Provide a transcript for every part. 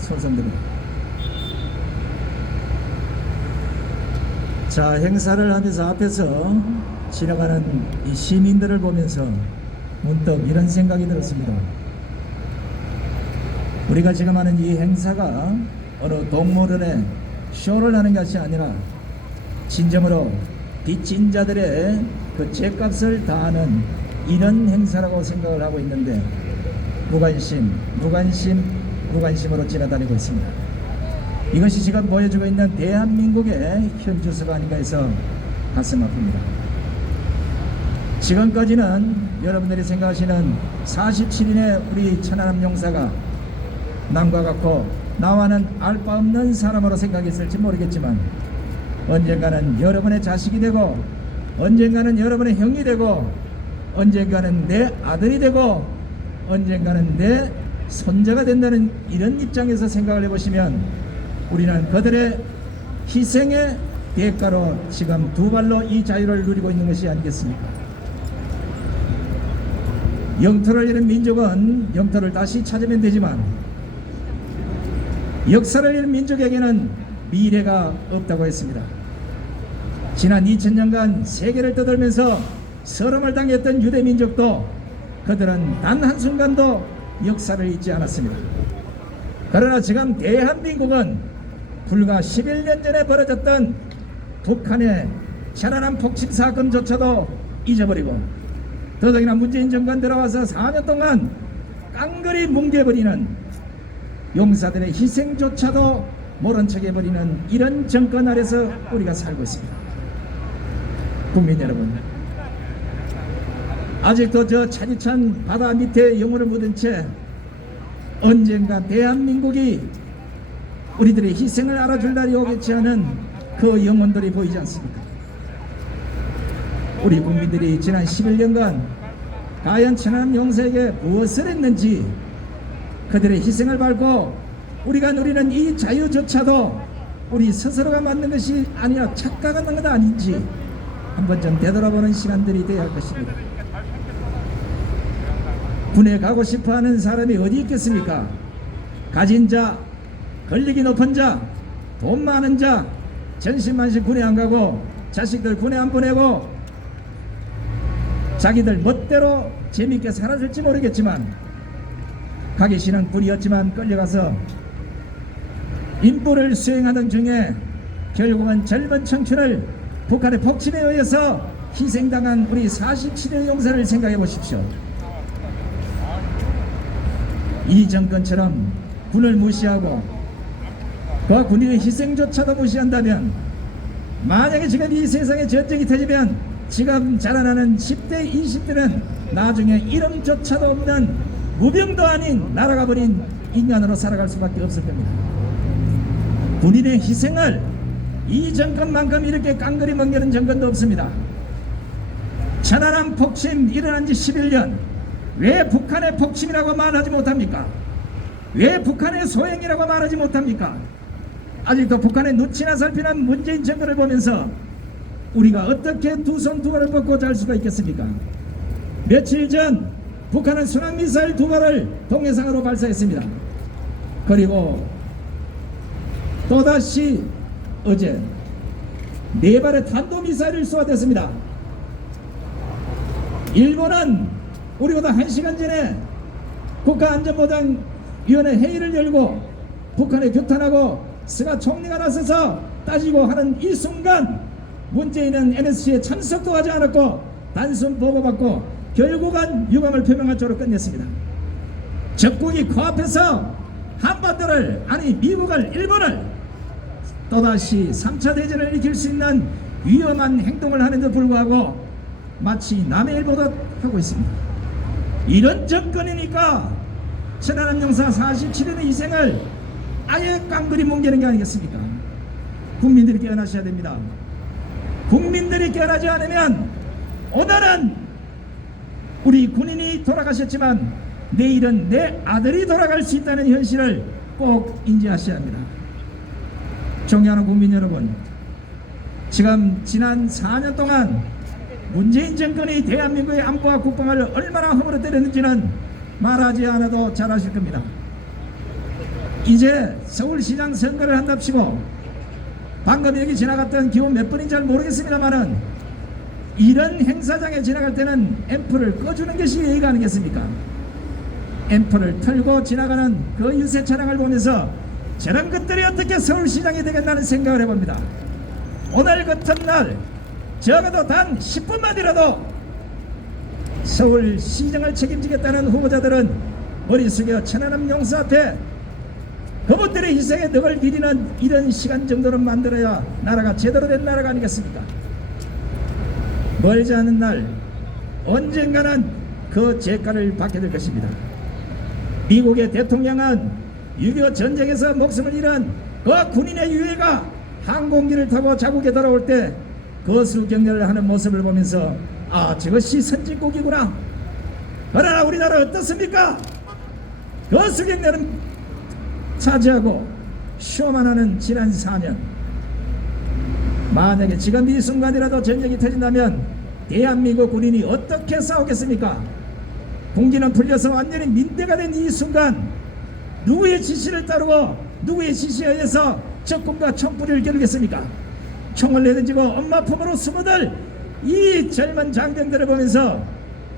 손선들입니다. 자, 행사를 하면서 앞에서 지나가는 이 시민들을 보면서 문득 이런 생각이 들었습니다. 우리가 지금 하는 이 행사가 어느 동물원에 쇼를 하는 것이 아니라 진정으로 빚진 자들의 그 죄값을 다하는 이런 행사라고 생각을 하고 있는데 무관심으로 지나다니고 있습니다. 이것이 지금 보여주고 있는 대한민국의 현주소가 아닌가 해서 가슴 아픕니다. 지금까지는 여러분들이 생각하시는 47인의 우리 천안함 용사가 남과 같고 나와는 알 바 없는 사람으로 생각했을지 모르겠지만 언젠가는 여러분의 자식이 되고 언젠가는 여러분의 형이 되고 언젠가는 내 아들이 되고 언젠가는 내 손자가 된다는 이런 입장에서 생각을 해보시면 우리는 그들의 희생의 대가로 지금 두 발로 이 자유를 누리고 있는 것이 아니겠습니까? 영토를 잃은 민족은 영토를 다시 찾으면 되지만 역사를 잃은 민족에게는 미래가 없다고 했습니다. 지난 2000년간 세계를 떠돌면서 서름을 당했던 유대민족도 그들은 단 한순간도 역사를 잊지 않았습니다. 그러나 지금 대한민국은 불과 11년 전에 벌어졌던 북한의 천안함 폭침 사건조차도 잊어버리고 더더기나 문재인 정권 들어와서 4년 동안 깡그리 뭉개버리는 용사들의 희생조차도 모른 척 해버리는 이런 정권 아래서 우리가 살고 있습니다. 국민 여러분, 아직도 저 차디찬 바다 밑에 영혼을 묻은 채 언젠가 대한민국이 우리들의 희생을 알아줄 날이 오겠지 하는 그 영혼들이 보이지 않습니까? 우리 국민들이 지난 11년간 과연 천안함 용사에게 무엇을 했는지 그들의 희생을 밟고 우리가 누리는 이 자유조차도 우리 스스로가 만든 것이 아니라 착각한 것 아닌지 한번 좀 되돌아보는 시간들이 되어야 할 것입니다. 군에 가고 싶어하는 사람이 어디 있겠습니까? 가진 자, 권력이 높은 자, 돈 많은 자, 전신만신 군에 안 가고 자식들 군에 안 보내고 자기들 멋대로 재미있게 살아줄지 모르겠지만 가기 싫은 군이었지만 끌려가서 임무를 수행하던 중에 결국은 젊은 청춘을 북한의 폭침에 의해서 희생당한 우리 47의 용사를 생각해 보십시오. 이 정권처럼 군을 무시하고 그 군인의 희생조차도 무시한다면 만약에 지금 이 세상에 전쟁이 터지면 지금 자라나는 10대 20대는 나중에 이름조차도 없는 무병도 아닌 날아가 버린 인간으로 살아갈 수밖에 없을 겁니다. 군인의 희생을 이 정권만큼 이렇게 깡그리 멍게는 정권도 없습니다. 천안함 폭침 일어난 지 11년 왜 북한의 폭침이라고 말하지 못합니까? 왜 북한의 소행이라고 말하지 못합니까? 아직도 북한의 눈치나 살피는 문재인 정권을 보면서 우리가 어떻게 두 손 두 발을 뻗고 잘 수가 있겠습니까? 며칠 전 북한은 순항미사일 2발을 동해상으로 발사했습니다. 그리고 또다시 어제 4발의 탄도미사일을 쏘아댔습니다. 일본은 우리보다 1시간 전에 국가안전보장위원회 회의를 열고 북한에 규탄하고 스가 총리가 나서서 따지고 하는 이 순간 문재인은 NSC에 참석도 하지 않았고 단순 보고받고 결국은 유감을 표명할 쪽으로 끝냈습니다. 적국이 코앞에서 한반도를 아니 미국을 일본을 또다시 3차 대전을 일으킬 수 있는 위험한 행동을 하는데도 불구하고 마치 남의 일보듯 하고 있습니다. 이런 정권이니까 천안함 용사 47인의 희생을 아예 깡그리 뭉개는 게 아니겠습니까? 국민들이 깨어나셔야 됩니다. 국민들이 깨어나지 않으면 오늘은 우리 군인이 돌아가셨지만 내일은 내 아들이 돌아갈 수 있다는 현실을 꼭 인지하셔야 합니다. 존경하는 국민 여러분, 지금 지난 4년 동안 문재인 정권이 대한민국의 안보와 국방을 얼마나 허물어 때렸는지는 말하지 않아도 잘 아실 겁니다. 이제 서울시장 선거를 한답시고 방금 여기 지나갔던 기호 몇 번인지 잘 모르겠습니다만은 이런 행사장에 지나갈 때는 앰프를 꺼주는 것이 예의가 아니겠습니까? 앰프를 틀고 지나가는 그 유세 차량을 보면서 저런 것들이 어떻게 서울시장이 되겠다는 생각을 해봅니다. 오늘 같은 날 적어도 단 10분만이라도 서울시장을 책임지겠다는 후보자들은 머리 숙여 천안함 용사 앞에 그분들의 희생에 덕을 비리는 이런 시간 정도는 만들어야 나라가 제대로 된 나라가 아니겠습니까? 멀지 않은 날 언젠가는 그 대가를 받게 될 것입니다. 미국의 대통령은 6.25 전쟁에서 목숨을 잃은 그 군인의 유해가 항공기를 타고 자국에 돌아올 때 거수 격려를 하는 모습을 보면서 아, 저것이 선진국이구나. 그러나 우리나라 어떻습니까? 거수 격려는 차지하고 쇼만 하는 지난 4년. 만약에 지금 이 순간이라도 전쟁이 터진다면 대한민국 군인이 어떻게 싸우겠습니까? 공기는 풀려서 완전히 민대가 된 이 순간 누구의 지시를 따르고 누구의 지시에 의해서 적군과 총뿌리를 겨루겠습니까? 총을 내던지고 엄마 품으로 숨어들 이 젊은 장병들을 보면서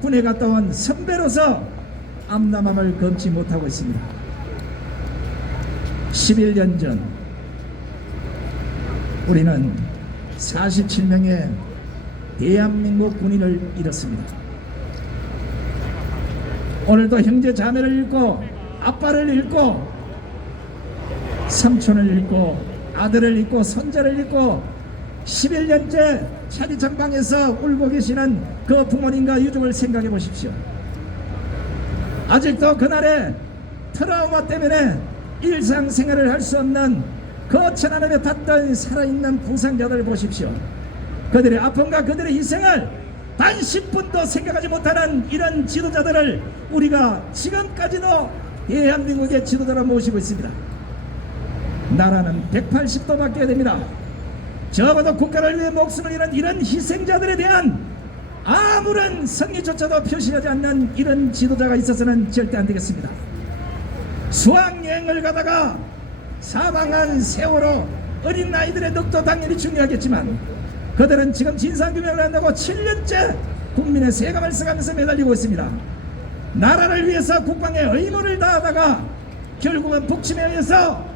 군에 갔다 온 선배로서 암담함을 금치 못하고 있습니다. 11년 전 우리는 47명의 대한민국 군인을 잃었습니다. 오늘도 형제 자매를 잃고 아빠를 잃고 삼촌을 잃고 아들을 잃고 손자를 잃고 11년째 차디전방에서 울고 계시는 그 부모님과 유족을 생각해 보십시오. 아직도 그날의 트라우마 때문에 일상생활을 할 수 없는 그 천안함에 탔던 살아있는 부상자들 보십시오. 그들의 아픔과 그들의 희생을 단 10분도 생각하지 못하는 이런 지도자들을 우리가 지금까지도 대한민국의 지도자로 모시고 있습니다. 나라는 180도 바뀌어야 됩니다. 적어도 국가를 위해 목숨을 잃은 이런 희생자들에 대한 아무런 성의조차도 표시하지 않는 이런 지도자가 있어서는 절대 안 되겠습니다. 수학여행을 가다가 사망한 세월호 어린 아이들의 넋도 당연히 중요하겠지만 그들은 지금 진상규명을 한다고 7년째 국민의 세금을 써가면서 매달리고 있습니다. 나라를 위해서 국방의 의무를 다하다가 결국은 북침에 의해서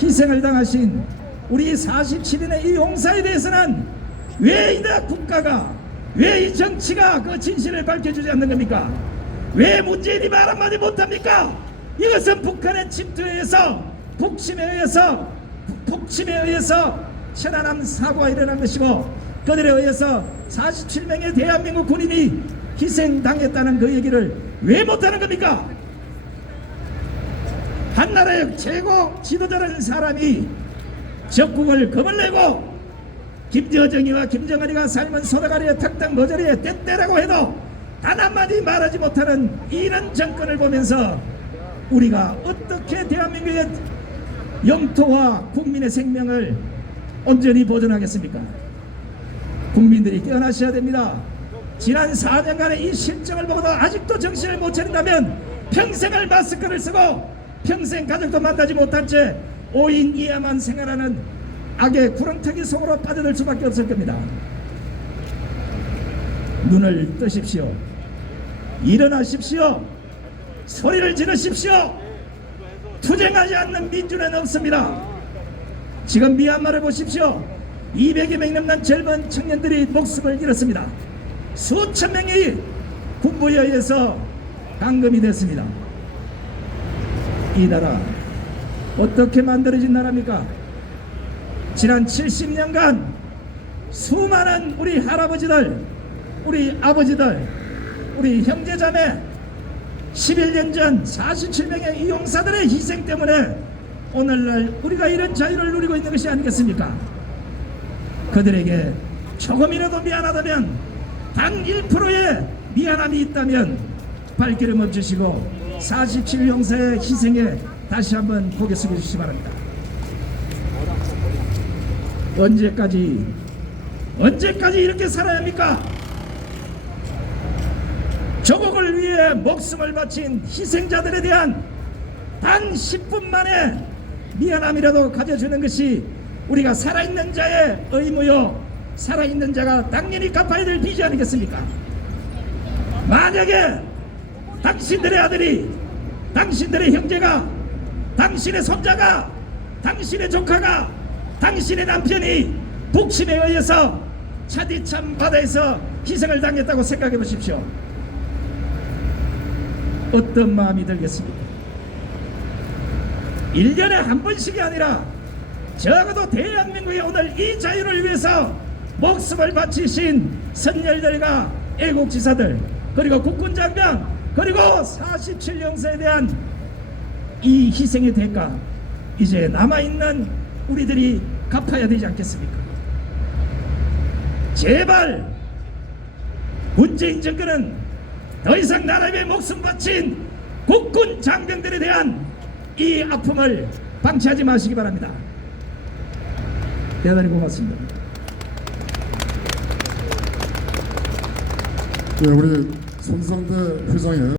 희생을 당하신 우리 47인의 이 용사에 대해서는 왜 이 국가가 왜 이 정치가 그 진실을 밝혀주지 않는 겁니까? 왜 문재인이 말 한마디 못합니까? 이것은 북한의 침투에 의해서 북침에 의해서 천안함 사고가 일어난 것이고 그들에 의해서 47명의 대한민국 군인이 희생당했다는 그 얘기를 왜 못하는 겁니까? 한나라의 최고 지도자라는 사람이 적국을 겁을 내고 김여정이와 김정은이가 삶은 소다가리에 탁당 머저리에 떼떼라고 해도 단 한마디 말하지 못하는 이런 정권을 보면서 우리가 어떻게 대한민국의 영토와 국민의 생명을 온전히 보존하겠습니까? 국민들이 깨어나셔야 됩니다. 지난 4년간의 이 실정을 보고도 아직도 정신을 못 차린다면 평생을 마스크를 쓰고 평생 가족도 만나지 못한 채 5인 이하만 생활하는 악의 구렁텅이 속으로 빠져들 수밖에 없을 겁니다. 눈을 뜨십시오. 일어나십시오. 소리를 지르십시오. 투쟁하지 않는 민주는 없습니다. 지금 미얀마를 보십시오. 200여 명 넘는 젊은 청년들이 목숨을 잃었습니다. 수천 명이 군부에 의해서 감금이 됐습니다. 이 나라 어떻게 만들어진 나라입니까? 지난 70년간 수많은 우리 할아버지들, 우리 아버지들, 우리 형제자매 11년 전 47명의 이 용사들의 희생 때문에 오늘날 우리가 이런 자유를 누리고 있는 것이 아니겠습니까? 그들에게 조금이라도 미안하다면 단 1%의 미안함이 있다면 발길을 멈추시고 47용사의 희생에 다시 한번 고개 숙여주시기 바랍니다. 언제까지 이렇게 살아야 합니까? 조국을 위해 목숨을 바친 희생자들에 대한 단 10분 만에 미안함이라도 가져주는 것이 우리가 살아있는 자의 의무요, 살아있는 자가 당연히 갚아야 될 빚이 아니겠습니까? 만약에 당신들의 아들이, 당신들의 형제가, 당신의 손자가, 당신의 조카가, 당신의 남편이 북침에 의해서 차디찬 바다에서 희생을 당했다고 생각해 보십시오. 어떤 마음이 들겠습니까? 1년에 한 번씩이 아니라 적어도 대한민국의 오늘 이 자유를 위해서 목숨을 바치신 선열들과 애국지사들, 그리고 국군장병, 그리고 47형사에 대한 이 희생의 대가, 이제 남아있는 우리들이 갚아야 되지 않겠습니까? 제발 문재인 정권은 더 이상 나라에 위해 목숨 바친 국군 장병들에 대한 이 아픔을 방치하지 마시기 바랍니다. 대단히 고맙습니다. 네, 우리 손성대 회장의